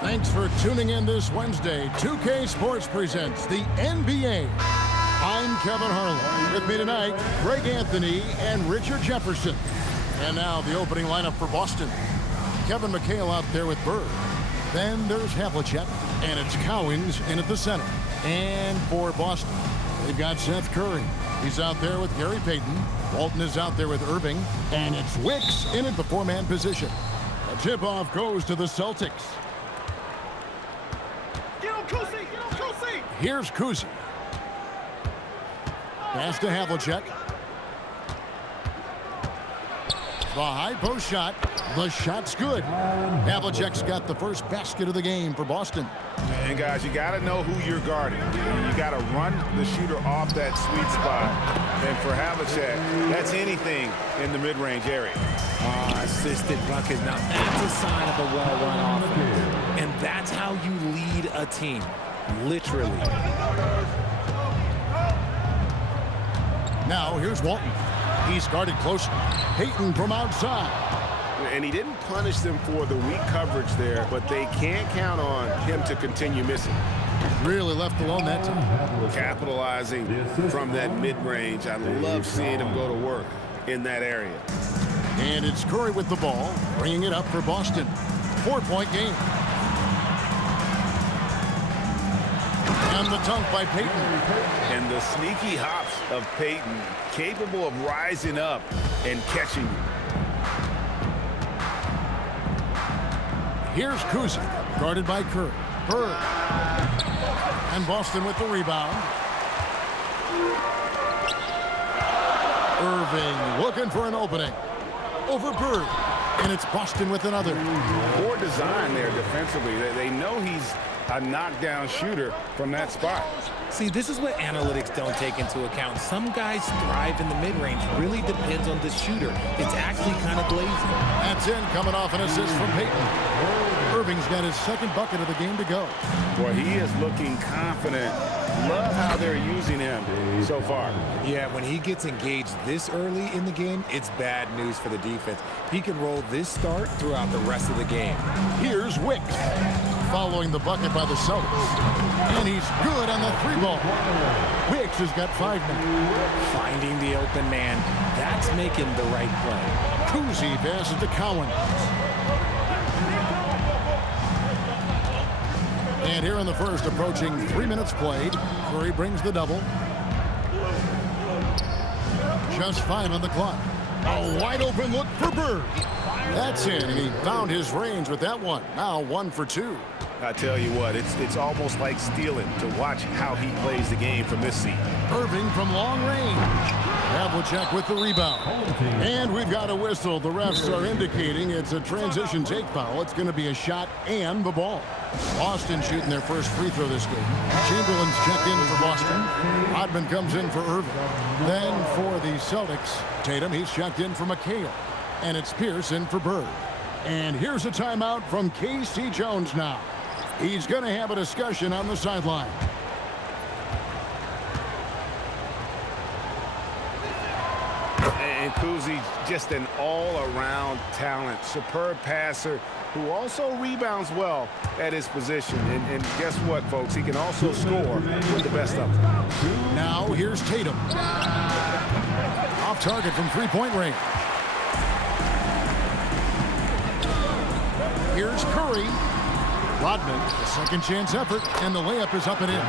Thanks for tuning in this Wednesday. 2K Sports presents the NBA. I'm Kevin Harlan. With me tonight, Greg Anthony and Richard Jefferson. And now the opening lineup for Boston. Kevin McHale out there with Bird. Then there's Havlicek, and it's Cowings in at the center. And for Boston, they've got Seth Curry. He's out there with Gary Payton. Walton is out there with Irving. And it's Wicks in at the four-man position. A tip-off goes to the Celtics. Here's Kuzi. Pass to Havlicek. The high post shot. The shot's good. Havlicek's got the first basket of the game for Boston. And guys, you got to know who you're guarding. You got to run the shooter off that sweet spot. And for Havlicek, that's anything in the mid-range area. Assisted buckets. Now that's a sign of a well-run offense. And that's how you lead a team. Literally. Now here's Walton. He's guarded closely. Payton from outside. And he didn't punish them for the weak coverage there, but they can't count on him to continue missing. Really left alone that time. Capitalizing from that mid-range. I love seeing him go to work in that area. And it's Curry with the ball, bringing it up for Boston. 4-point game. And the dunk by Payton. And the sneaky hops of Payton, capable of rising up and catching you. Here's Kuzi, guarded by Curry. Bird. And Boston with the rebound. Irving looking for an opening. Over Bird. And it's Boston with another. Poor design there defensively. They know he's a knockdown shooter from that spot. See, this is what analytics don't take into account. Some guys thrive in the mid-range. Really depends on the shooter. It's actually kind of lazy. That's in, coming off an assist from Payton. Irving's got his second bucket of the game to go. Boy, he is looking confident. Love how they're using him so far. Yeah, when he gets engaged this early in the game, it's bad news for the defense. He can roll this start throughout the rest of the game. Here's Wicks, following the bucket by the Celtics. And he's good on the three ball. Wicks has got 5 now. Finding the open man, that's making the right play. Kuzi passes to Cowens. And here in the first, approaching 3 minutes played, Curry brings the double. Just 5 on the clock. A wide open look for Bird. That's in, and he found his range with that one. Now 1 for 2. I tell you what, it's almost like stealing to watch how he plays the game from this seat. Irving from long range. Havlicek with the rebound. And we've got a whistle. The refs are indicating it's a transition take foul. It's going to be a shot and the ball. Boston shooting their first free throw this game. Chamberlain's checked in for Boston. Rodman comes in for Irving. Then for the Celtics, Tatum, he's checked in for McHale. And it's Pierce in for Bird. And here's a timeout from K.C. Jones now. He's going to have a discussion on the sideline. And Kuzi, just an all-around talent, superb passer who also rebounds well at his position. And guess what, folks? He can also score with the best of them. Now here's Tatum. Off target from three-point range. Here's Curry. Rodman, a second chance effort, and the layup is up and in.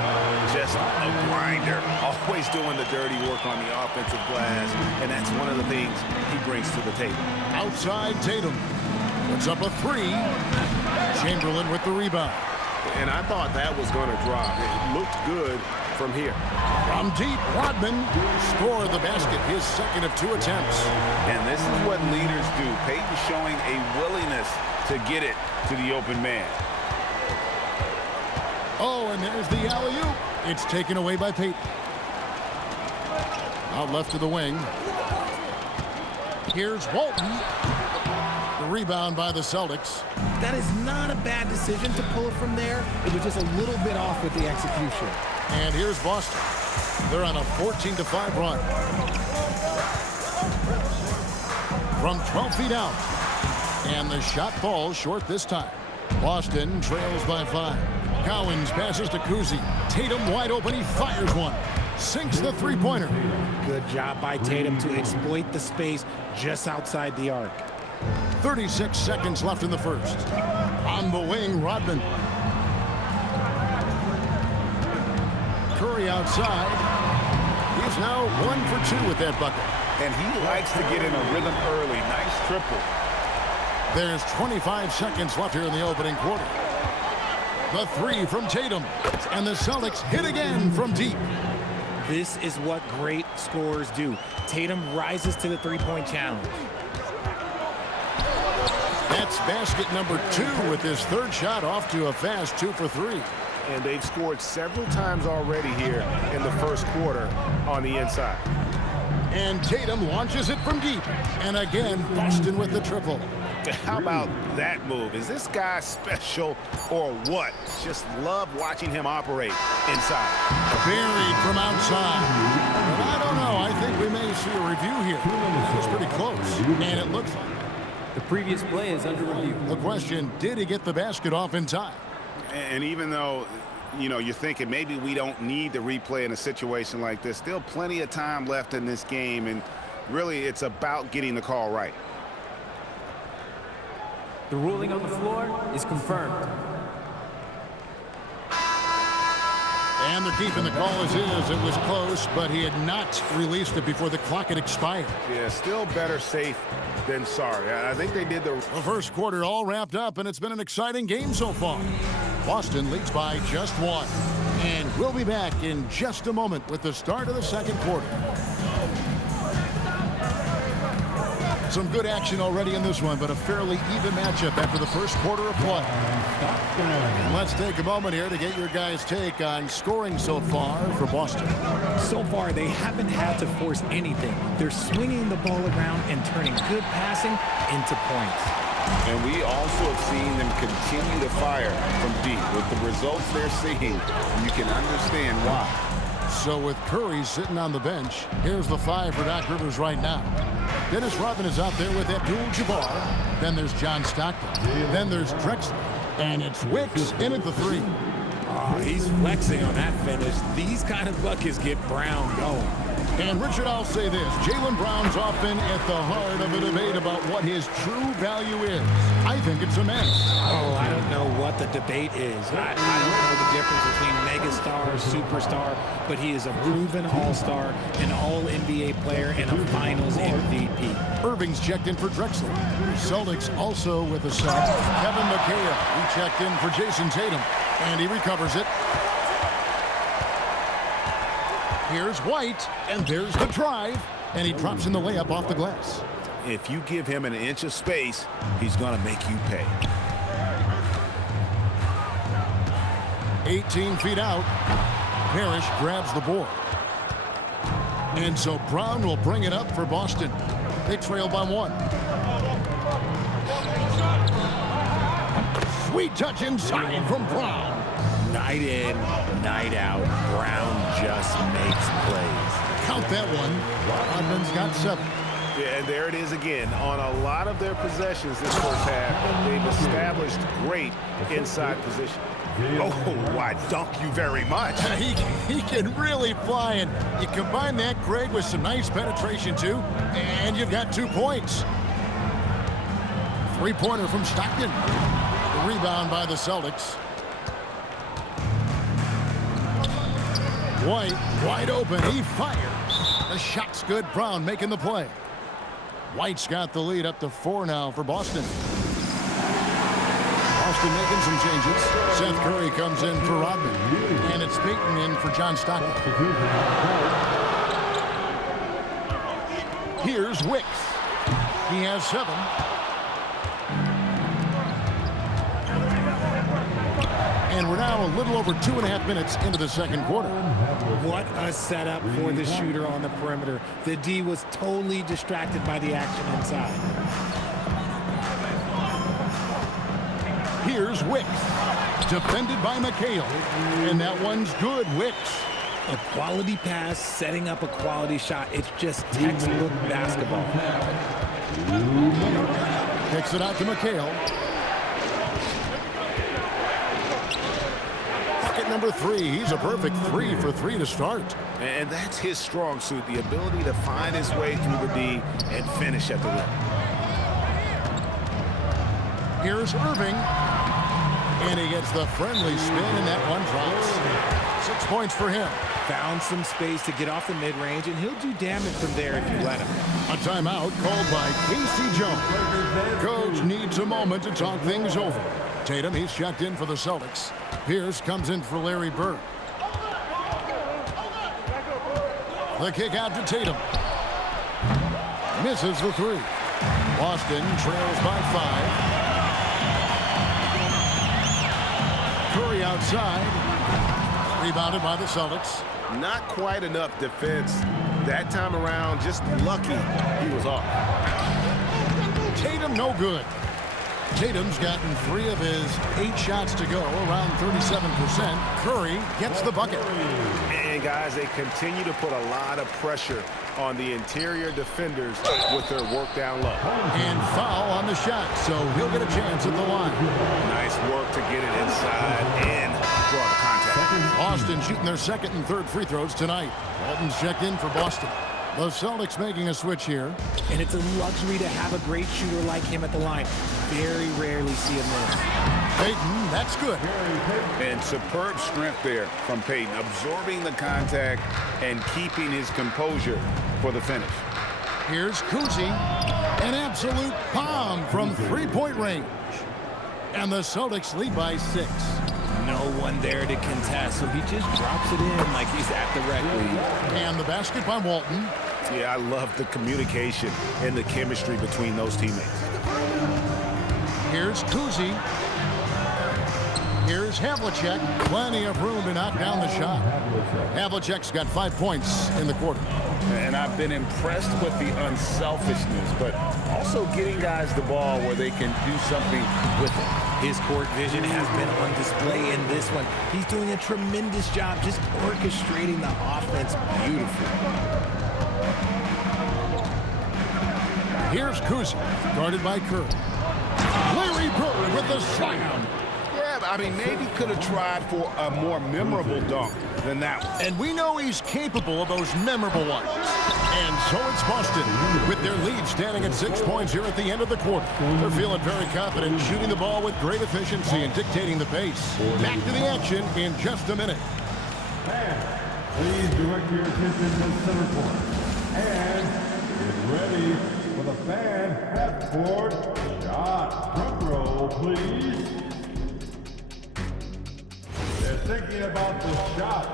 Just a grinder, always doing the dirty work on the offensive glass, and that's one of the things he brings to the table. Outside Tatum. Puts up a 3. Chamberlain with the rebound. And I thought that was going to drop. It looked good from here. From deep, Rodman scored the basket, his second of 2 attempts. And this is what leaders do. Payton showing a willingness to get it to the open man. Oh, and there's the alley-oop. It's taken away by Payton. Out left to the wing. Here's Walton. The rebound by the Celtics. That is not a bad decision to pull it from there. It was just a little bit off with the execution. And here's Boston. They're on a 14-5 run. From 12 feet out. And the shot falls short this time. Boston trails by 5. Cowens passes to Kuzi. Tatum wide open. He fires one. Sinks the three-pointer. Good job by Tatum to exploit the space just outside the arc. 36 seconds left in the first. On the wing, Rodman. Curry outside. He's now 1 for 2 with that bucket. And he likes to get in a rhythm early. Nice triple. There's 25 seconds left here in the opening quarter. The three from Tatum. And the Celtics hit again from deep. This is what great scorers do. Tatum rises to the three-point challenge. That's basket number 2 with his third shot off to a fast 2 for 3. And they've scored several times already here in the first quarter on the inside. And Tatum launches it from deep. And again, Boston with the triple. How about that move? Is this guy special or what? Just love watching him operate inside. Buried from outside. But I don't know. I think we may see a review here. It's pretty close. And it looks like the previous play is under review. The question, did he get the basket off in time? And even though, you know, you're thinking maybe we don't need the replay in a situation like this, still plenty of time left in this game. And really, it's about getting the call right. The ruling on the floor is confirmed. And they're keeping the call as is. It was close, but he had not released it before the clock had expired. Yeah, still better safe than sorry. I think they did the first quarter all wrapped up, and it's been an exciting game so far. Boston leads by just 1. And we'll be back in just a moment with the start of the second quarter. Some good action already in this one, but a fairly even matchup after the first quarter of play. And let's take a moment here to get your guys' take on scoring so far for Boston. So far, they haven't had to force anything. They're swinging the ball around and turning good passing into points. And we also have seen them continue to fire from deep. With the results they're seeing, you can understand why. So with Curry sitting on the bench, here's the 5 for Doc Rivers right now. Dennis Rodman is out there with Abdul-Jabbar. Then there's John Stockton. Then there's Drexler. And it's Wicks in at the 3. Oh, he's flexing on that finish. These kind of buckets get Brown going. And Richard, I'll say this. Jaylen Brown's often at the heart of a debate about what his true value is. I think it's immense. Oh, I don't know what the debate is. I don't know the difference between megastar, superstar, but he is a proven all-star, an all-NBA player, and a finals MVP. Irving's checked in for Drexler. Celtics also with a sub. Kevin McHale, he checked in for Jason Tatum, and he recovers it. Here's White, and there's the drive, and he drops in the layup off the glass. If you give him an inch of space, he's going to make you pay. 18 feet out. Parrish grabs the board. And so Brown will bring it up for Boston. They trail by 1. Sweet touch inside from Brown. Night in, night out, Brown just makes plays. Count that one. Rodman's got 7. Yeah, and there it is again. On a lot of their possessions this first half, they've established great inside position. Oh, why, dunk you very much. He can really fly, and you combine that, Greg, with some nice penetration, too, and you've got 2 points. Three-pointer from Stockton. The rebound by the Celtics. White, wide open, he fires. The shot's good, Brown making the play. White's got the lead up to 4 now for Boston. Boston making some changes. Seth Curry comes in for Rodman. And it's Payton in for John Stockton. Here's Wicks. He has 7. And we're now a little over 2.5 minutes into the second quarter. What a setup for the shooter on the perimeter. The D was totally distracted by the action inside. Here's Wicks. Defended by McHale. And that one's good, Wicks. A quality pass, setting up a quality shot. It's just textbook basketball. Kicks it out to McHale. number 3. He's a perfect 3 for 3 to start. And that's his strong suit, the ability to find his way through the D and finish at the rim. Here's Irving. And he gets the friendly spin, and that one drops. 6 points for him. Found some space to get off the mid-range, and he'll do damage from there if you let him. A timeout called by Casey Jones. Coach needs a moment to talk things over. Tatum, he's checked in for the Celtics. Pierce comes in for Larry Bird. The kick out to Tatum. Misses the 3. Boston trails by 5. Curry outside. Rebounded by the Celtics. Not quite enough defense that time around. Just lucky he was off. Tatum no good. Tatum's gotten 3 of his 8 shots to go, around 37%. Curry gets the bucket. And guys, they continue to put a lot of pressure on the interior defenders with their work down low. And foul on the shot, so he'll get a chance at the line. Nice work to get it inside and draw the contact. Boston shooting their 2nd and 3rd free throws tonight. Walton's checked in for Boston. The Celtics making a switch here. And it's a luxury to have a great shooter like him at the line. Very rarely see him miss. Payton, that's good. And superb strength there from Payton, absorbing the contact and keeping his composure for the finish. Here's Kuzi. An absolute bomb from 3-point range. And the Celtics lead by 6. No one there to contest, so he just drops it in like he's at the rec league. And the basket by Walton. Yeah, I love the communication and the chemistry between those teammates. Here's Kuzi. Here's Havlicek. Plenty of room to knock down the shot. Havlicek's got 5 points in the quarter. And I've been impressed with the unselfishness, but also getting guys the ball where they can do something with it. His court vision has been on display in this one. He's doing a tremendous job just orchestrating the offense beautifully. Here's Kuzi, guarded by Curry. Larry Bird with the slam. Yeah, I mean, maybe could have tried for a more memorable dunk than that one. And we know he's capable of those memorable ones. And so it's Boston, with their lead standing at 6 points here at the end of the quarter. They're feeling very confident, shooting the ball with great efficiency and dictating the pace. Back to the action in just a minute. Please direct your attention to center court. And get ready for the fan half-court shot. Front row, please. They're thinking about the shot.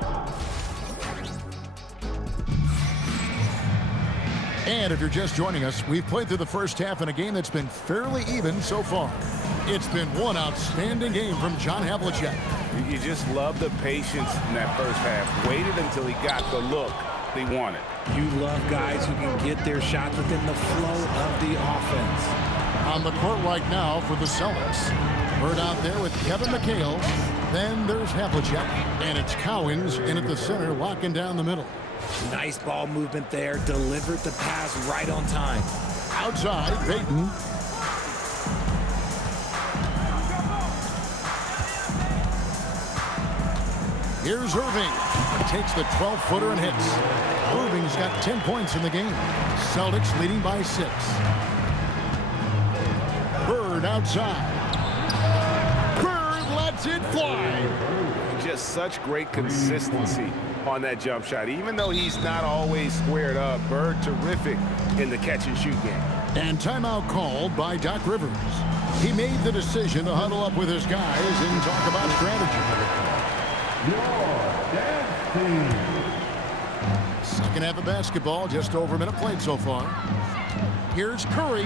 And if you're just joining us, we've played through the first half in a game that's been fairly even so far. It's been one outstanding game from John Havlicek. You just love the patience in that first half. Waited until he got the look he wanted. You love guys who can get their shots within the flow of the offense. On the court right now for the Celtics. Bird out there with Kevin McHale. Then there's Havlicek. And it's Cowens in at the center, locking down the middle. Nice ball movement there. Delivered the pass right on time. Outside, Payton. Here's Irving. Takes the 12-footer and hits. Irving's got 10 points in the game. Celtics leading by 6. Bird outside. Bird lets it fly. Just such great consistency on that jump shot. Even though he's not always squared up, Bird terrific in the catch-and-shoot game. And timeout called by Doc Rivers. He made the decision to huddle up with his guys and talk about strategy. Second half of basketball, just over a minute played so far. Here's Curry.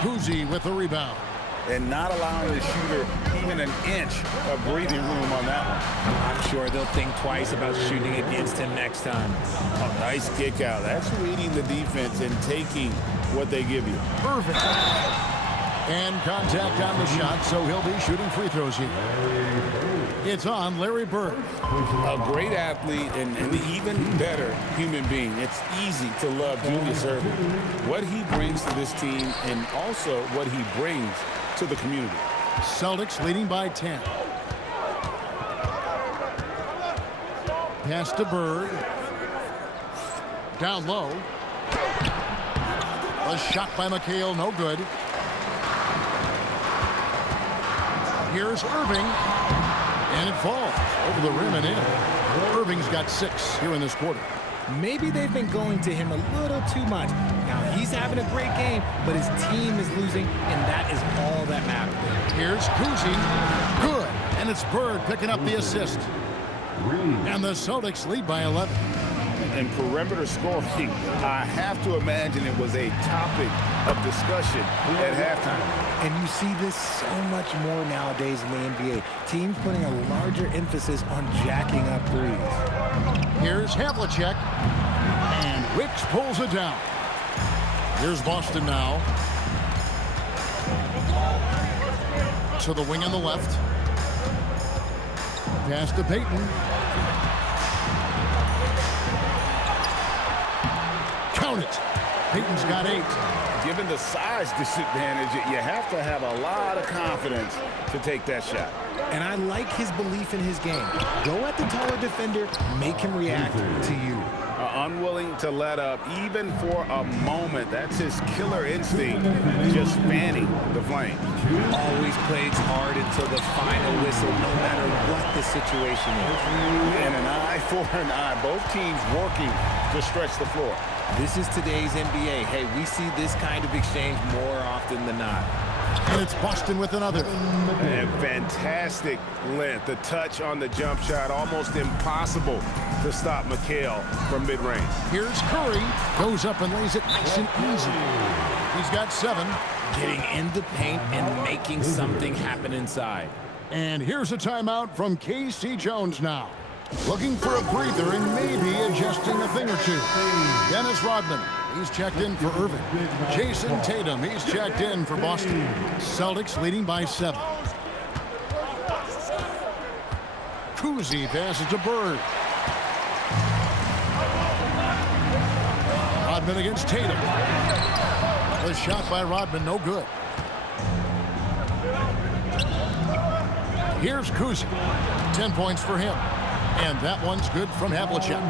Kuzi with the rebound. And not allowing the shooter even an inch of breathing room on that one. I'm sure they'll think twice about shooting against him next time. Oh, nice kick out. That's reading the defense and taking what they give you. Irving. And contact on the shot, so he'll be shooting free throws here. It's on Larry Bird. A great athlete and an even better human being. It's easy to love Julius Irving. What he brings to this team and also what he brings to the community. Celtics leading by 10. Pass to Bird. Down low. A shot by McHale, no good. Here's Irving. And it falls over the rim and in. Irving's got 6 here in this quarter. Maybe they've been going to him a little too much. Now, he's having a great game, but his team is losing, and that is all that matters. Here's Kuzi. Good. And it's Bird picking up the assist. And the Celtics lead by 11. And perimeter scoring, I have to imagine it was a topic of discussion at halftime. And you see this so much more nowadays in the NBA. Teams putting a larger emphasis on jacking up threes. Here's Havlicek. And Wicks pulls it down. Here's Boston now. To the wing on the left. Pass to Payton. Count it. Payton's got 8. Given the size disadvantage, you have to have a lot of confidence to take that shot. And I like his belief in his game. Go at the taller defender, make him react to you. Unwilling to let up even for a moment. That's his killer instinct, just fanning the flame. Always plays hard until the final whistle, no matter what the situation is. And an eye for an eye. Both teams working to stretch the floor. This is today's NBA. Hey, we see this kind of exchange more often than not. And it's Boston with another. And fantastic length. The touch on the jump shot, almost impossible to stop McHale from mid-range. Here's Curry. Goes up and lays it nice and easy. He's got 7. Getting in the paint and making something happen inside. And here's a timeout from K.C. Jones now. Looking for a breather and maybe adjusting a thing or two. Dennis Rodman. He's checked in for Irving. Jason Tatum, he's checked in for Boston. Celtics leading by 7. Kuzi passes to Bird. Rodman against Tatum. The shot by Rodman, no good. Here's Kuzi. 10 points for him. And that one's good from Havlicek.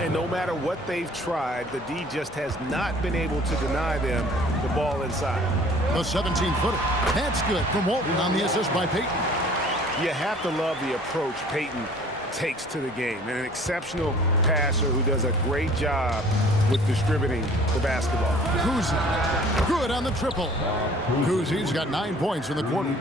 And no matter what they've tried, the D just has not been able to deny them the ball inside. The 17-footer. That's good from Walton on the assist by Payton. You have to love the approach Payton takes to the game. And an exceptional passer who does a great job with distributing the basketball. Kuzi. Good on the triple. Kuzi's got 9 points in the quarter.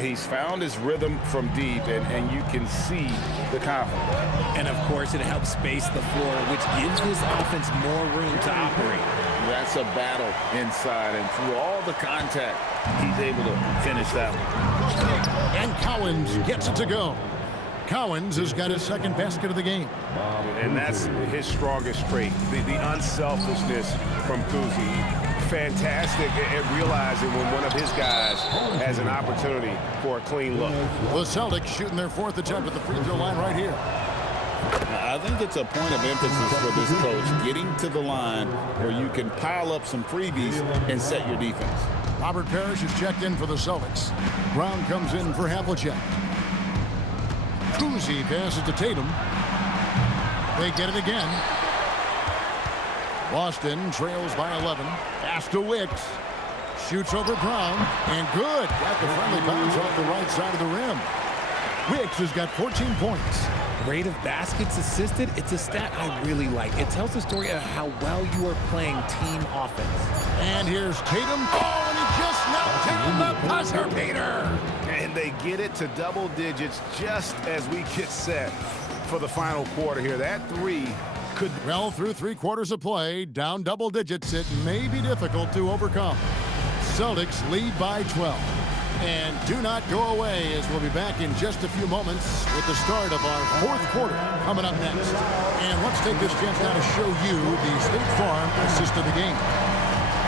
He's found his rhythm from deep, and you can see the confidence. And, of course, it helps space the floor, which gives his offense more room to operate. That's a battle inside, and through all the contact, he's able to finish that one. And Cowens gets it to go. Cowens has got his 2nd basket of the game. And that's his strongest trait, the unselfishness from Kuzi. Fantastic at realizing when one of his guys has an opportunity for a clean look. The Celtics shooting their 4th attempt at the free throw line right here. I think it's a point of emphasis for this coach, getting to the line where you can pile up some freebies and set your defense. Robert Parrish is checked in for the Celtics. Brown comes in for Havlicek. Kuzi passes to Tatum. They get it again. Boston trails by 11. Pass to Wicks. Shoots over Brown. And good. Got the friendly bounce off the right side of the rim. Wicks has got 14 points. Rate of baskets assisted, it's a stat I really like. It tells the story of how well you are playing team offense. And here's Tatum. Oh, and he just knocked down the buzzer beater. And they get it to double digits just as we get set for the final quarter here. That 3 could... Well, through 3 quarters of play, down double digits, it may be difficult to overcome. Celtics lead by 12. And do not go away, as we'll be back in just a few moments with the start of our 4th quarter coming up next. And let's take this chance now to show you the State Farm assist of the game.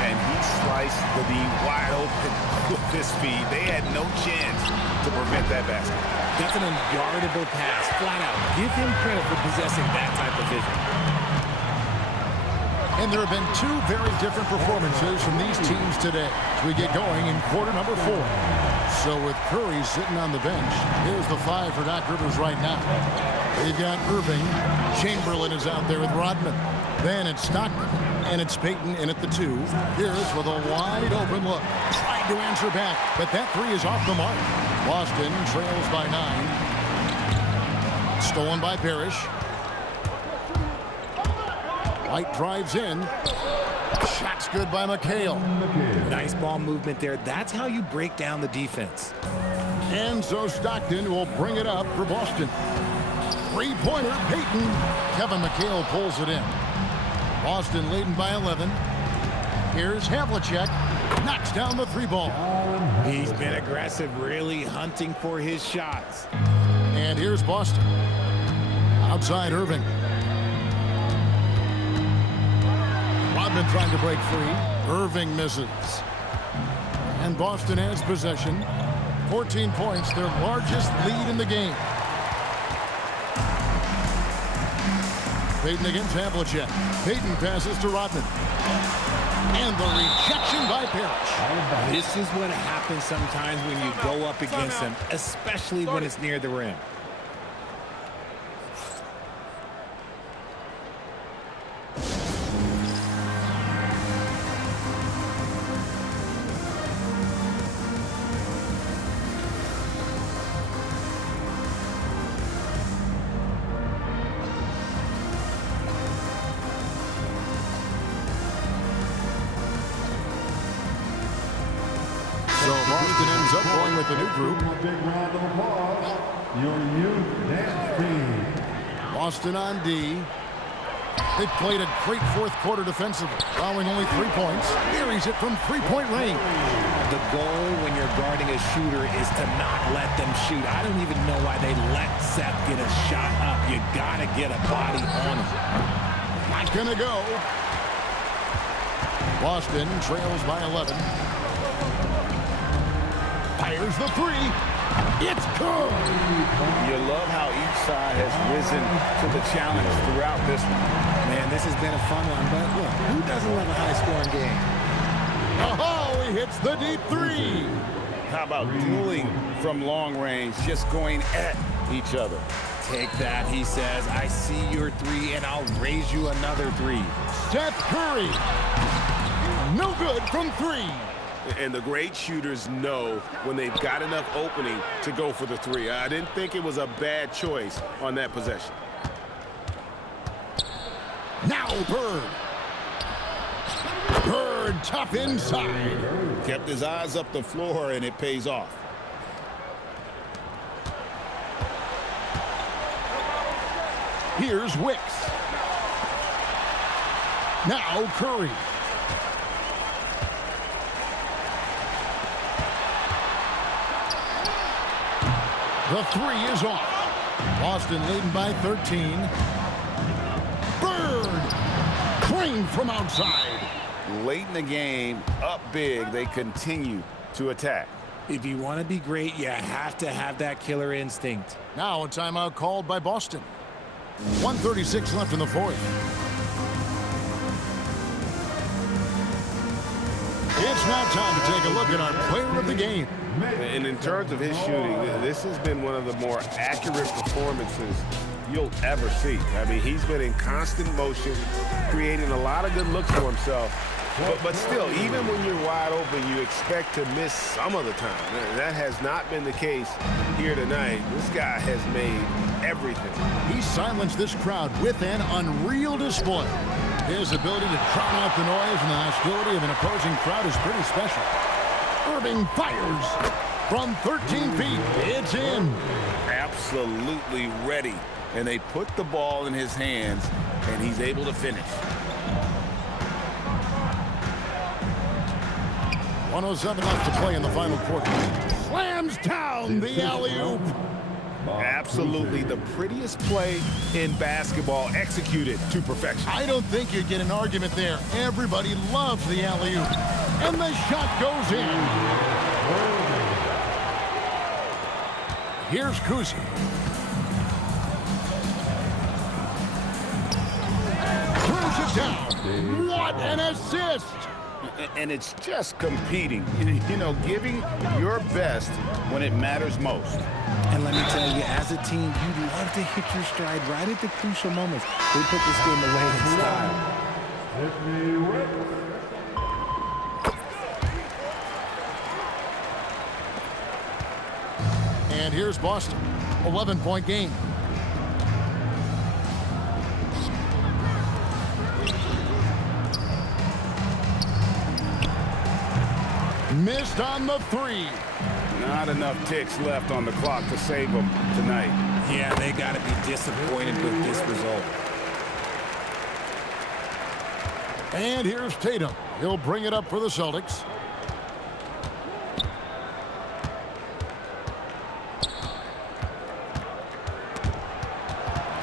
And he sliced the D wide open with this feed. They had no chance to prevent that basket. That's an unguardable pass, flat out. Give him credit for possessing that type of vision. And there have been 2 very different performances from these teams today as we get going in quarter number 4. So with Curry sitting on the bench, here's the 5 for Doc Rivers right now. They've got Irving. Chamberlain is out there with Rodman. Then it's Stockton. And it's Payton in at the 2. Here's with a wide open look. Tried to answer back, but that 3 is off the mark. Boston trails by 9. Stolen by Parrish. White drives in. Shot's good by McHale. Nice ball movement there. That's how you break down the defense. And so Stockton will bring it up for Boston. Three-pointer, Payton. Kevin McHale pulls it in. Boston leading by 11. Here's Havlicek. Knocks down the 3 ball. He's been aggressive, really hunting for his shots. And here's Boston. Outside Irving. Rodman trying to break free. Irving misses. And Boston has possession. 14 points, their largest lead in the game. Payton against Havlicek. Payton passes to Rodman. And the rejection by Parrish. This is what happens sometimes when you go up against them, especially when it's near the rim. So Boston ends up going with the new group. A big round of applause. Your youth dance team. Boston on D. They played a great fourth quarter defensively, allowing only 3 points. Buries it from 3-point range. The goal when you're guarding a shooter is to not let them shoot. I don't even know why they let Seth get a shot up. You gotta get a body on him. Not gonna go. Boston trails by 11. Fires the 3. It's good. You love how each side has risen to the challenge throughout this one. Man, this has been a fun one, but look, who doesn't love a high-scoring game? Oh, he hits the deep 3. How about dueling from long range, just going at each other? Take that, he says. I see your 3, and I'll raise you another 3. Seth Curry. No good from 3. And the great shooters know when they've got enough opening to go for the 3. I didn't think it was a bad choice on that possession. Now Bird. Bird tough inside. Kept his eyes up the floor, and it pays off. Here's Wicks. Now Curry. The 3 is off. Boston leading by 13. Bird! Crane from outside. Late in the game, up big, they continue to attack. If you want to be great, you have to have that killer instinct. Now a timeout called by Boston. 1:36 left in the 4th. It's now time to take a look at our player of the game. And in terms of his shooting, this has been one of the more accurate performances you'll ever see. I mean, he's been in constant motion, creating a lot of good looks for himself. But still, even when you're wide open, you expect to miss some of the time. That has not been the case here tonight. This guy has made everything. He silenced this crowd with an unreal display. His ability to drown out the noise and the hostility of an opposing crowd is pretty special. Irving fires from 13 feet. It's in. Absolutely ready. And they put the ball in his hands, and he's able to finish. 1:07 left to play in the final quarter. Slams down the alley-oop. Absolutely the prettiest play in basketball, executed to perfection. I don't think you'd get an argument there. Everybody loves the alley-oop. And the shot goes in. Here's Kuzi. Throws it down. What an assist! And it's just competing, you know, giving your best when it matters most. And let me tell you, as a team, you love to hit your stride right at the crucial moments. They put this game away in style. Tiffany Wicks. And here's Boston. 11-point game. Missed on the three. Not enough ticks left on the clock to save them tonight. Yeah, they got to be disappointed with this result. And here's Tatum. He'll bring it up for the Celtics.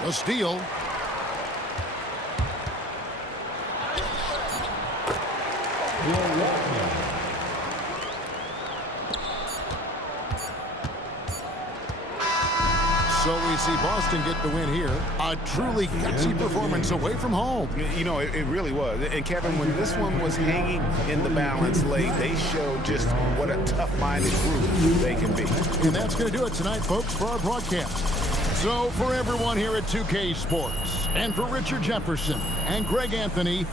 A steal. So we see Boston get the win here. A truly gutsy performance away from home. You know, it really was. And Kevin, when this one was hanging in the balance late, they showed just what a tough-minded group they can be. And that's going to do it tonight, folks, for our broadcast. So for everyone here at 2K Sports, and for Richard Jefferson and Greg Anthony,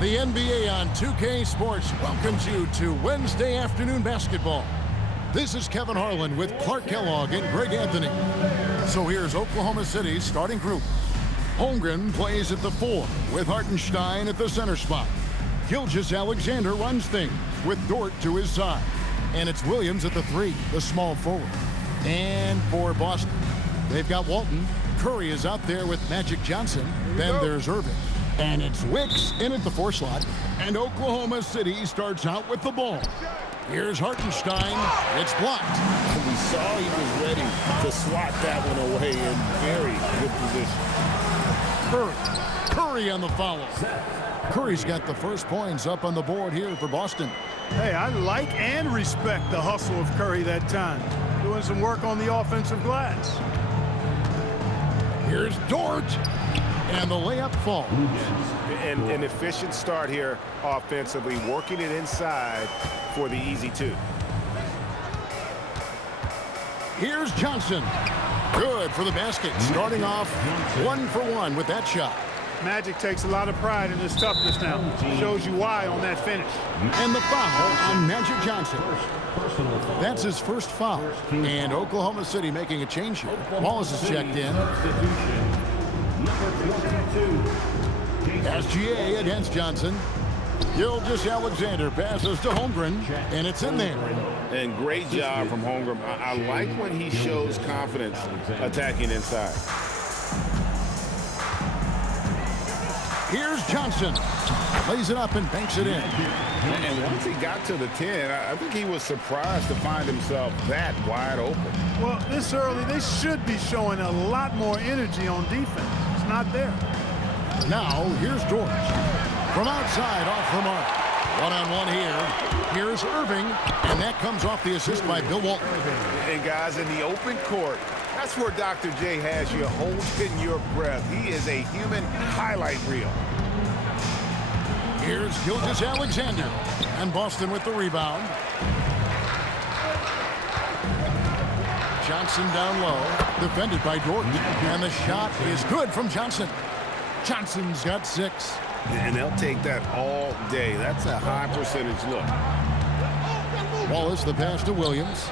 The NBA on 2K Sports welcomes you to Wednesday afternoon basketball. This is Kevin Harlan with Clark Kellogg and Greg Anthony. So here's Oklahoma City's starting group. Holmgren plays at the 4 with Hartenstein at the center spot. Gilgeous-Alexander runs things with Dort to his side. And it's Williams at the 3, the small forward. And for Boston, they've got Walton. Curry is out there with Magic Johnson. Then there's Irving. And it's Wicks in at the 4 slot. And Oklahoma City starts out with the ball. Here's Hartenstein. It's blocked. We saw he was ready to swat that one away in very good position. Curry on the foul. Curry's got the first points up on the board here for Boston. Hey, I like and respect the hustle of Curry that time. Doing some work on the offensive glass. Here's Dort. And the layup falls. An efficient start here offensively, working it inside for the easy 2. Here's Johnson. Good for the basket. Starting off 1 for 1 with that shot. Magic takes a lot of pride in his toughness now. Shows you why on that finish. And the foul on Magic Johnson. That's his first foul. And Oklahoma City making a change here. Wallace is checked in. SGA against Johnson. Gilgeous-Alexander passes to Holmgren, and it's in there. And great job from Holmgren. I like when he shows confidence attacking inside. Here's Johnson. Lays it up and banks it in. And once he got to the 10, I think he was surprised to find himself that wide open. Well, this early, they should be showing a lot more energy on defense. It's not there. Now, here's Dort. From outside, off the mark. One-on-one here. Here's Irving, and that comes off the assist by Bill Walton. And guys, in the open court, that's where Dr. J has you holding your breath. He is a human highlight reel. Here's Gilgeous-Alexander, and Boston with the rebound. Johnson down low, defended by Dort, and the shot is good from Johnson. Johnson's got 6. And they'll take that all day. That's a high percentage look. Wallace, the pass to Williams.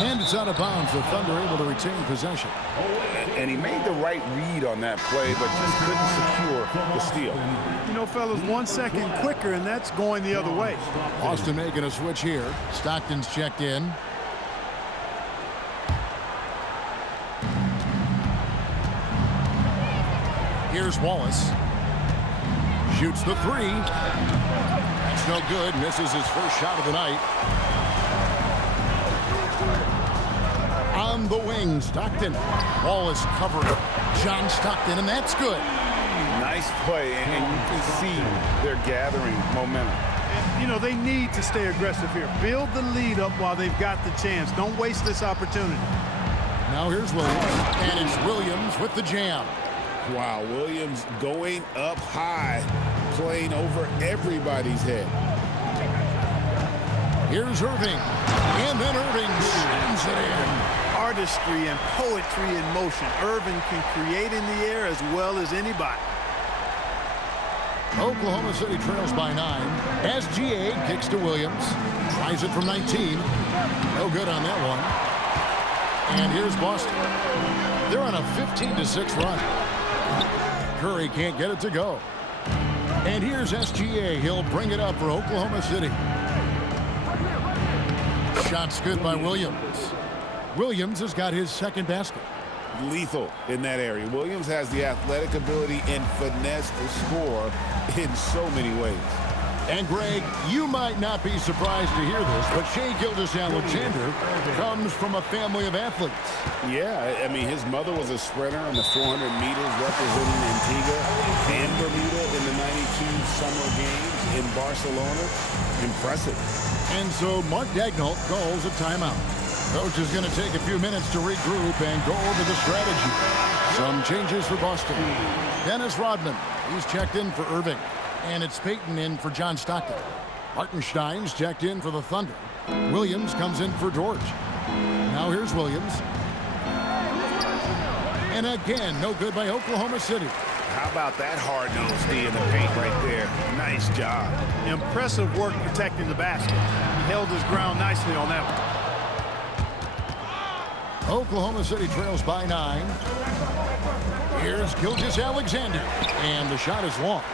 And it's out of bounds. The Thunder able to retain possession. And he made the right read on that play, but just couldn't secure the steal. You know, fellas, 1 second quicker, and that's going the other way. Boston making a switch here. Stockton's checked in. Here's Wallace. Shoots the 3. That's no good. Misses his first shot of the night. On the wing, Stockton. Wallace covered. John Stockton, and that's good. Nice play, and you can see they're gathering momentum. And, you know, they need to stay aggressive here. Build the lead up while they've got the chance. Don't waste this opportunity. Now here's Williams, and it's Williams with the jam. Wow, Williams going up high, playing over everybody's head. Here's Irving, and then Irving slams it in. Artistry and poetry in motion. Irving can create in the air as well as anybody. Oklahoma City trails by 9. SGA kicks to Williams. Tries it from 19. No good on that one. And here's Boston. They're on a 15-6 run. Curry can't get it to go. And here's SGA. He'll bring it up for Oklahoma City. Shot's good by Williams. Williams has got his second basket. Lethal in that area. Williams has the athletic ability and finesse to score in so many ways. And Greg, you might not be surprised to hear this, but Shai Gilgeous-Alexander comes from a family of athletes. Yeah, I mean, his mother was a sprinter in the 400 meters representing Antigua and Bermuda in the 92 Summer Games in Barcelona. Impressive. And so Mark Daigneault calls a timeout. Coach is going to take a few minutes to regroup and go over the strategy. Some changes for Boston. Dennis Rodman, he's checked in for Irving. And it's Payton in for John Stockton. Hartenstein's checked in for the Thunder. Williams comes in for George. Now here's Williams. And again, no good by Oklahoma City. How about that hard-nosed D in the paint right there? Nice job. Impressive work protecting the basket. He held his ground nicely on that one. Oklahoma City trails by 9. Here's Gilgeous-Alexander, and the shot is long.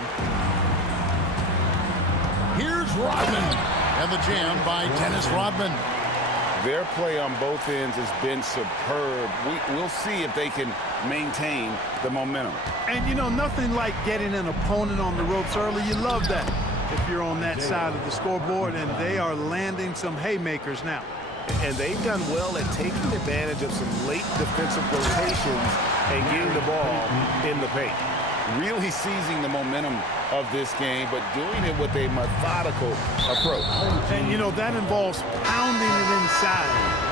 Here's Rodman, and the jam by Dennis Rodman. Their play on both ends has been superb. We'll see if they can maintain the momentum. And, you know, nothing like getting an opponent on the ropes early. You love that if you're on that side of the scoreboard, and they are landing some haymakers now. And they've done well at taking advantage of some late defensive rotations and getting the ball in the paint. Really seizing the momentum of this game, but doing it with a methodical approach. And, you know, that involves pounding it inside,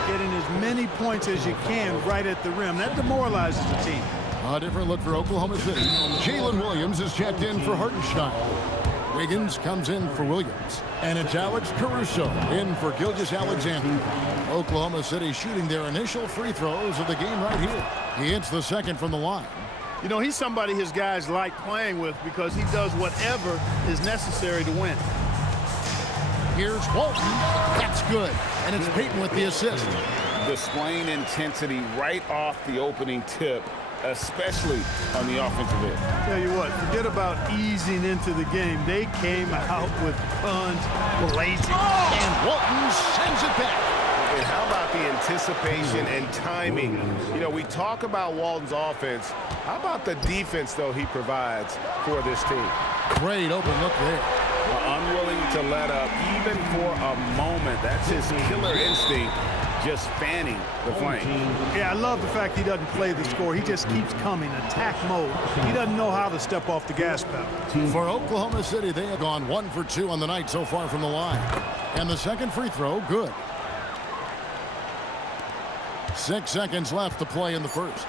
getting as many points as you can right at the rim. That demoralizes the team. A different look for Oklahoma City. Jalen Williams is checked in for Hartenstein. Wiggins comes in for Williams. And it's Alex Caruso in for Gilgeous-Alexander. Oklahoma City shooting their initial free throws of the game right here. He hits the second from the line. You know, he's somebody his guys like playing with because he does whatever is necessary to win. Here's Walton. That's good. And it's Payton with the assist. Displaying intensity right off the opening tip, especially on the offensive end. Tell you what, forget about easing into the game. They came out with guns blazing. And Walton sends it back. And how about the anticipation and timing? You know, we talk about Walton's offense. How about the defense, though, he provides for this team? Great open look there. Unwilling to let up even for a moment. That's his killer instinct, just fanning the flame. Yeah, I love the fact he doesn't play the score. He just keeps coming, attack mode. He doesn't know how to step off the gas pedal. For Oklahoma City, they have gone 1 for 2 on the night so far from the line. And the second free throw, good. 6 seconds left to play in the first.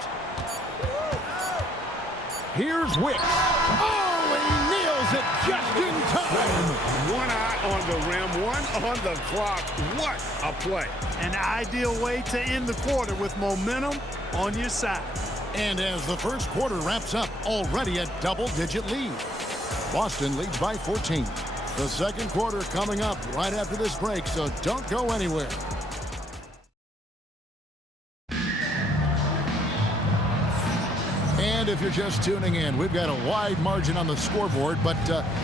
Here's Wicks. Oh, he nails it just in time. One eye on the rim, one on the clock. What a play. An ideal way to end the quarter with momentum on your side. And as the first quarter wraps up, already a double-digit lead. Boston leads by 14. The second quarter coming up right after this break, so don't go anywhere. And if you're just tuning in, we've got a wide margin on the scoreboard, but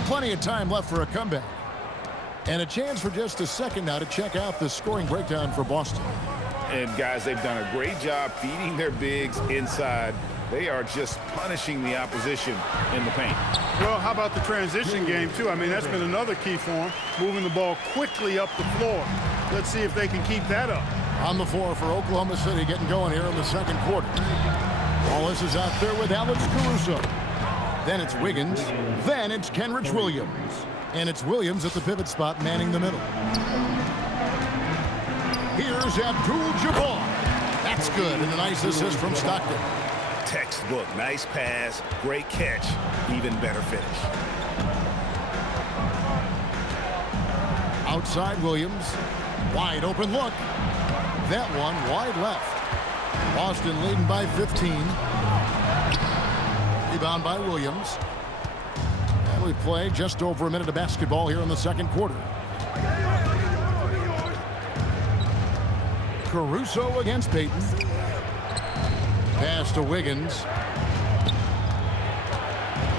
plenty of time left for a comeback. And a chance for just a second now to check out the scoring breakdown for Boston. And guys, they've done a great job feeding their bigs inside. They are just punishing the opposition in the paint. Well, how about the transition game, too? I mean, that's been another key for them, moving the ball quickly up the floor. Let's see if they can keep that up. On the floor for Oklahoma City, getting going here in the second quarter. Wallace is out there with Alex Caruso. Then it's Wiggins. Then it's Kenrich Williams. And it's Williams at the pivot spot, manning the middle. Here's Abdul-Jabbar. That's good, and a nice assist from Stockton. Textbook, nice pass, great catch, even better finish. Outside Williams. Wide open look. That one wide left. Boston leading by 15. Rebound by Williams. And we play just over a minute of basketball here in the second quarter. Caruso against Payton. Pass to Wiggins.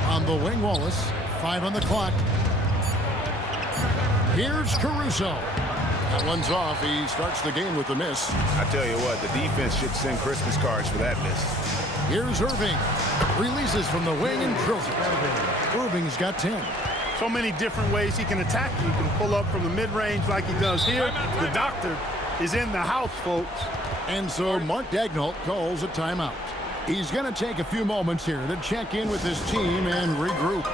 On the wing, Wallace. 5 on the clock. Here's Caruso. That one's off. He starts the game with the miss. I tell you what, the defense should send Christmas cards for that miss. Here's Irving. Releases from the wing and drills it. Irving's got 10. So many different ways he can attack. He can pull up from the mid-range like he does here. The doctor is in the house, folks. And so Mark Daigneault calls a timeout. He's going to take a few moments here to check in with his team and regroup.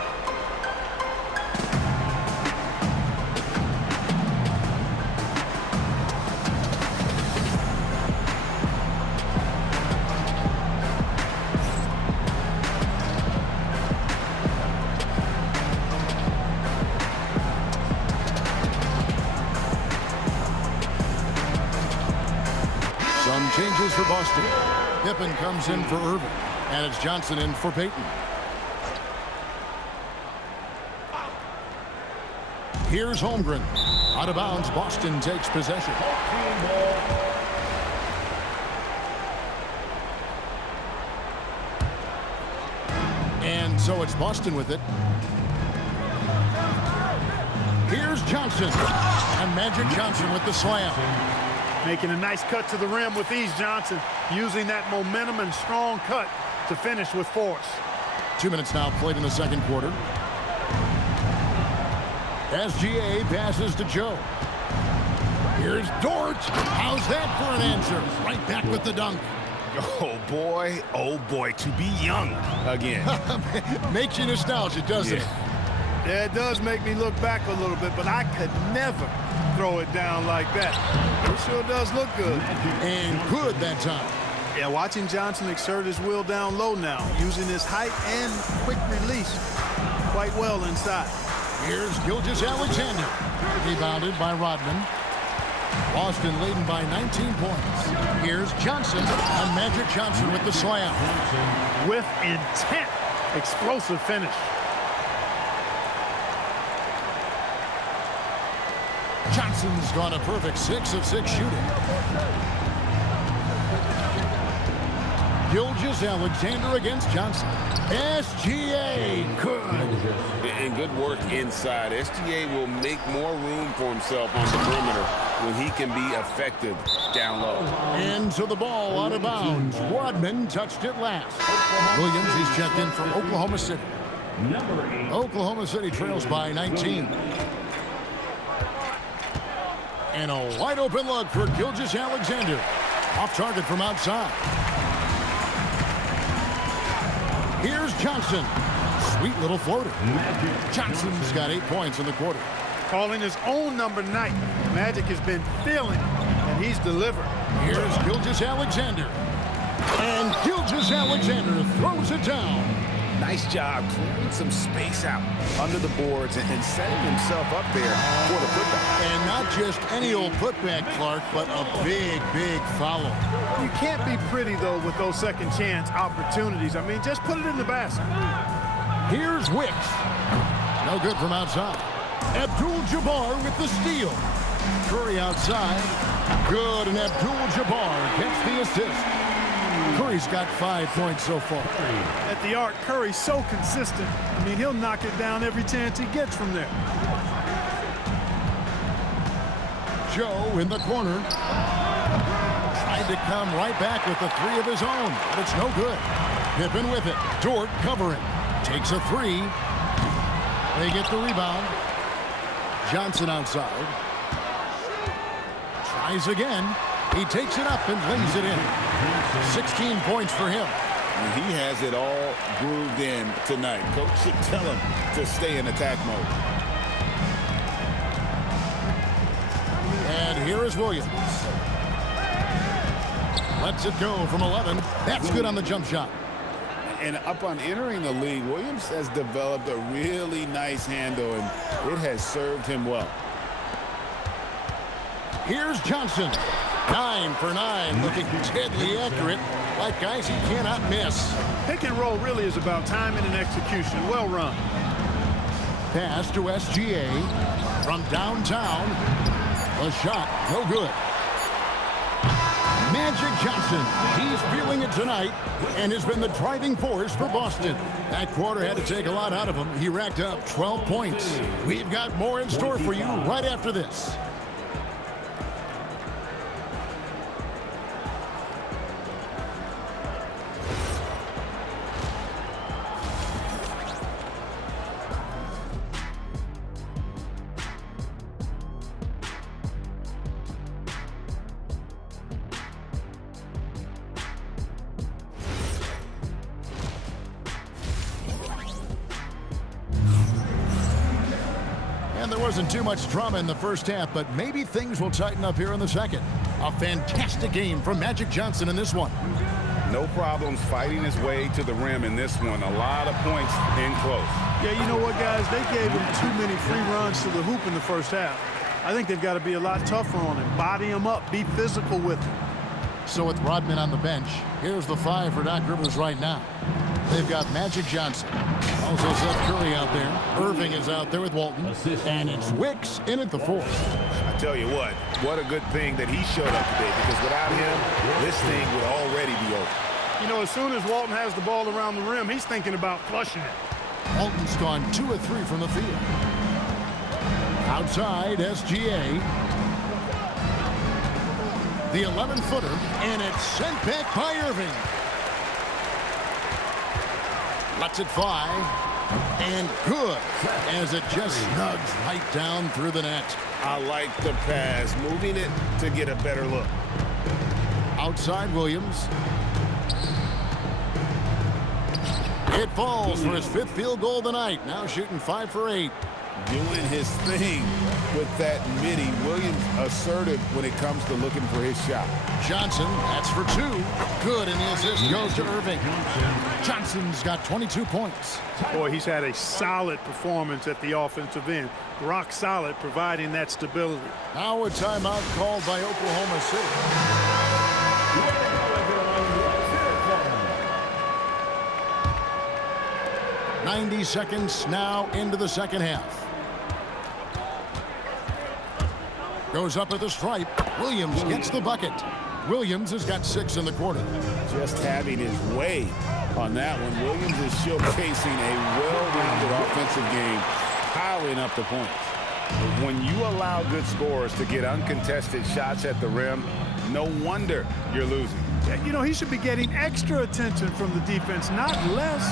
Some changes for Boston. Pippen comes in for Irving, and it's Johnson in for Payton. Here's Holmgren. Out of bounds, Boston takes possession. And so it's Boston with it. Here's Johnson. And Magic Johnson with the slam. Making a nice cut to the rim with ease, Johnson. Using that momentum and strong cut to finish with force. 2 minutes now played in the second quarter. SGA passes to Joe. Here's Dort. How's that for an answer? Right back with the dunk. Oh boy, to be young again. Makes you nostalgic, doesn't it? Yeah, it does make me look back a little bit, but I could never throw it down like that. It sure does look good. And good that time. Yeah, watching Johnson exert his will down low now, using his height and quick release quite well inside. Here's Gilgeous-Alexander. Rebounded by Rodman. Boston leading by 19 points. Here's Johnson. And Magic Johnson with the slam. With intent. Explosive finish. Johnson's gone a perfect 6 of 6 shooting. Gilgeous-Alexander against Johnson. SGA, good. And good work inside. SGA will make more room for himself on the perimeter when he can be effective down low. And so the ball out of bounds. Rodman touched it last. Williams, he's checked in from Oklahoma City. Oklahoma City trails by 19. And a wide open look for Gilgeous-Alexander. Off target from outside. Here's Johnson. Sweet little floater. Johnson's got 8 points in the quarter. Calling his own number night. Magic has been feeling it, and he's delivered. Here's Gilgeous-Alexander. And Gilgeous-Alexander throws it down. Nice job clearing some space out under the boards and setting himself up there for the putback. And not just any old putback, Clark, but a big, big follow. You can't be pretty, though, with those second chance opportunities. I mean, just put it in the basket. Here's Wicks. No good from outside. Abdul-Jabbar with the steal. Curry outside. Good, and Abdul-Jabbar gets the assist. Curry's got 5 points so far. At the arc, Curry's so consistent. I mean, he'll knock it down every chance he gets from there. Joe in the corner. Tried to come right back with the three of his own, but it's no good. Pippen with it. Dort covering. Takes a three. They get the rebound. Johnson outside. Tries again. He takes it up and lays it in. 16 points for him. And he has it all grooved in tonight. Coach should tell him to stay in attack mode. And here is Williams. Lets it go from 11. That's good on the jump shot. And upon entering the league, Williams has developed a really nice handle, and it has served him well. Here's Johnson. 9 for 9, looking deadly accurate, like guys he cannot miss. Pick and roll really is about timing and execution. Well run. Pass to SGA from downtown. A shot, no good. Magic Johnson, he's feeling it tonight and has been the driving force for Boston. That quarter had to take a lot out of him. He racked up 12 points. We've got more in store for you right after this. And there wasn't too much drama in the first half, but maybe things will tighten up here in the second. A fantastic game from Magic Johnson in this one. No problems fighting his way to the rim in this one. A lot of points in close. Yeah, you know what, guys? They gave him too many free runs to the hoop in the first half. I think they've got to be a lot tougher on him. Body him up. Be physical with him. So with Rodman on the bench, here's the 5 for Doc Rivers right now. They've got Magic Johnson. Also Seth Curry out there. Irving is out there with Walton. And it's Wicks in at the 4. I tell you what a good thing that he showed up today, because without him, this thing would already be over. You know, as soon as Walton has the ball around the rim, he's thinking about flushing it. Walton's gone 2 of 3 from the field. Outside, SGA. The 11-footer, and it's sent back by Irving. Lets it fly, and good, as it just snugs right down through the net. I like the pass, moving it to get a better look. Outside, Williams. It falls for his 5th field goal tonight. Now shooting 5 for 8. Doing his thing with that midi. Williams assertive when it comes to looking for his shot. Johnson, that's for 2. Good, and the assist goes to Irving. Johnson's got 22 points. Boy, he's had a solid performance at the offensive end. Rock solid, providing that stability. Now a timeout called by Oklahoma City. 90 seconds now into the second half. Goes up at the stripe. Williams gets the bucket. Williams has got 6 in the quarter. Just having his way on that one. Williams is showcasing a well-rounded offensive game, piling up the points. When you allow good scorers to get uncontested shots at the rim, no wonder you're losing. You know, he should be getting extra attention from the defense, not less.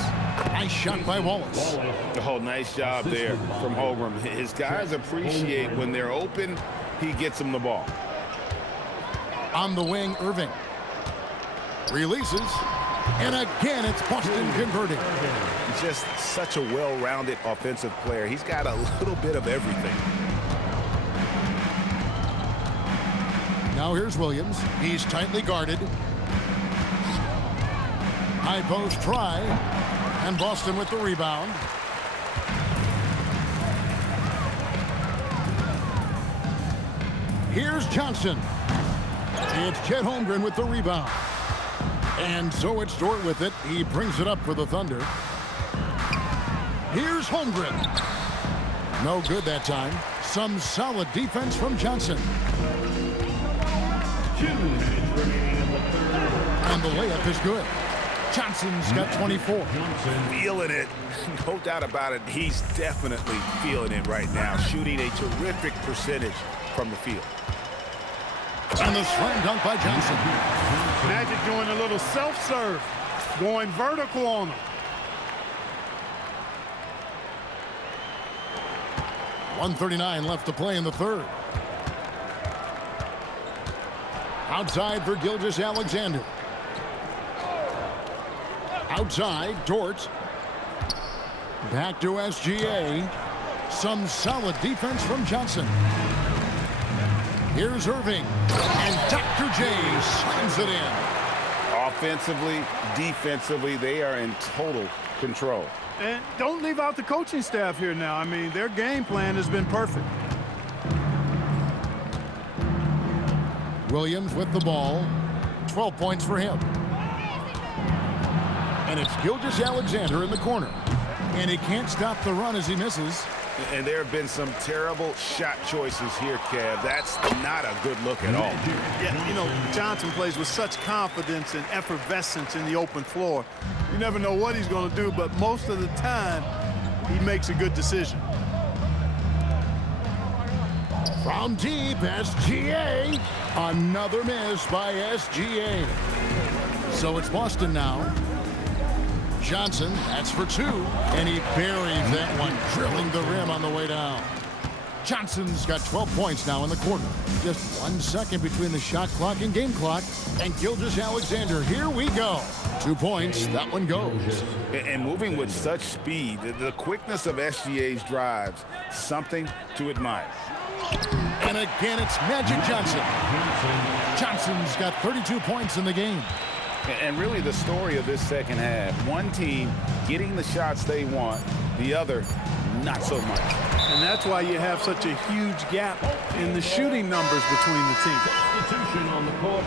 Nice shot by Wallace. Oh, nice job there from Holmgren. His guys appreciate when they're open, he gets them the ball. On the wing, Irving. Releases. And again, it's Boston converting. Just such a well-rounded offensive player. He's got a little bit of everything. Now here's Williams. He's tightly guarded. High post try. And Boston with the rebound. Here's Johnson. It's Chet Holmgren with the rebound. And so it's Dort with it. He brings it up for the Thunder. Here's Holmgren. No good that time. Some solid defense from Johnson. 2 minutes remaining in the third. And the layup is good. Johnson's got 24. Feeling it. No doubt about it. He's definitely feeling it right now. Shooting a terrific percentage from the field. And the slam dunk by Johnson. Magic doing a little self-serve, going vertical on him. 1:39 left to play in the third. Outside for Gilgeous-Alexander. Outside, Dort. Back to SGA. Some solid defense from Johnson. Here's Irving. And Dr. J slams it in. Offensively, defensively, they are in total control. And don't leave out the coaching staff here now. I mean, their game plan has been perfect. Williams with the ball. 12 points for him. And it's Gilgeous-Alexander in the corner. And he can't stop the run as he misses. And there have been some terrible shot choices here, Kev. That's not a good look at all. Yeah, you know, Johnson plays with such confidence and effervescence in the open floor. You never know what he's going to do, but most of the time, he makes a good decision. From deep, SGA. Another miss by SGA. So it's Boston now. Johnson, that's for 2. And he buries that one, drilling the rim on the way down. Johnson's got 12 points now in the quarter. Just 1 second between the shot clock and game clock. And Gilgeous-Alexander, here we go. 2 points, that one goes. And moving with such speed, the quickness of SGA's drives, something to admire. And again, it's Magic Johnson. Johnson's got 32 points in the game. And really the story of this second half, one team getting the shots they want, the other not so much. And that's why you have such a huge gap in the shooting numbers between the teams. Substitution on the court.